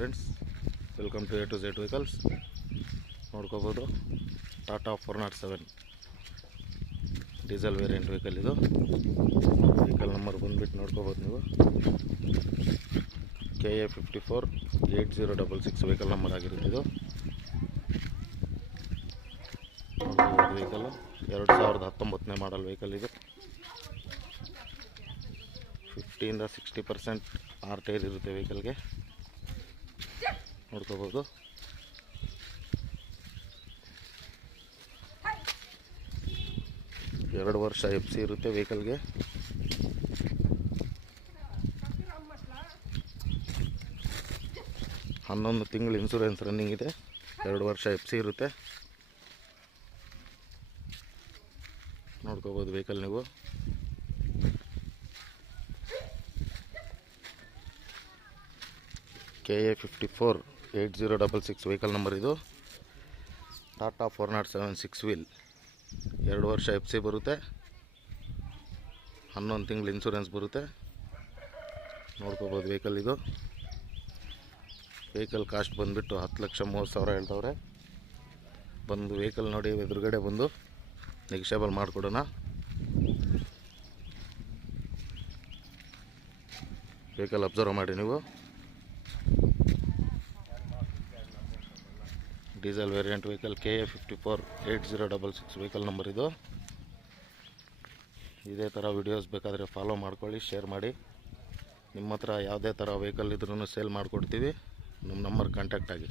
Friends, welcome to A to Z vehicles. ನೋಡ್ಕೋಬೋದು Tata 407 diesel variant vehicle. ಇದು vehicle number ಬಂದುಬಿಟ್ಟು ನೋಡ್ಕೋಬೋದು ನೀವು, KA 548066 ವೆಹಿಕಲ್ ನಂಬರ್ ಆಗಿರುತ್ತೆ. ಇದು ನೋಡ್ಕೋಬೋದು ವೆಹಿಕಲ್ಲು 2019ನೇ ಮಾಡಲ್ ವೆಹಿಕಲ್. ಇದು 50ಇಂದ 60% ಆರ್ ಟೈರ್ ಇರುತ್ತೆ ವೆಹಿಕಲ್ಗೆ. ನೋಡ್ಕೋಬೋದು ಎರಡು ವರ್ಷ FC ಇರುತ್ತೆ ವೆಹಿಕಲ್ಗೆ. ಹನ್ನೊಂದು ತಿಂಗಳು ಇನ್ಸೂರೆನ್ಸ್ ರನ್ನಿಂಗ್ ಇದೆ. 2 ವರ್ಷ FC ಇರುತ್ತೆ. ನೋಡ್ಕೋಬೋದು ವೆಹಿಕಲ್ ನೀವು. KA 548066 vehicle number. ಇದು ಟಾಟಾ 407 6 ವೀಲ್, 2 ವರ್ಷ FC ಬರುತ್ತೆ. 11 ತಿಂಗಳು ಇನ್ಸೂರೆನ್ಸ್ ಬರುತ್ತೆ. ನೋಡ್ಕೋಬೋದು ವೆಹಿಕಲ್. ಇದು ವೆಹಿಕಲ್ ಕಾಸ್ಟ್ ಬಂದುಬಿಟ್ಟು 10,30,000 ಹೇಳ್ತವ್ರೆ. ಬಂದು ವೆಹಿಕಲ್ ನೋಡಿ, ಎದುರುಗಡೆ ಬಂದು ನೆಗೋಷಿಯಬಲ್ ಮಾಡಿಕೊಡೋಣ. ವೆಹಿಕಲ್ ಅಬ್ಸರ್ವ್ ಮಾಡಿ ನೀವು. Diesel variant vehicle KA 548066 vehicle number. ಇದು ಇದೇ ಥರ ವಿಡಿಯೋಸ್ ಬೇಕಾದರೆ ಫಾಲೋ ಮಾಡ್ಕೊಳ್ಳಿ, ಶೇರ್ ಮಾಡಿ. ನಿಮ್ಮ ಹತ್ರ ಯಾವುದೇ ಥರ ವೆಹಿಕಲ್ ಇದ್ರೂ ಸೇಲ್ ಮಾಡಿಕೊಡ್ತೀವಿ. ನಮ್ಮ ನಂಬರ್ ಕಾಂಟ್ಯಾಕ್ಟ್ ಆಗಿ.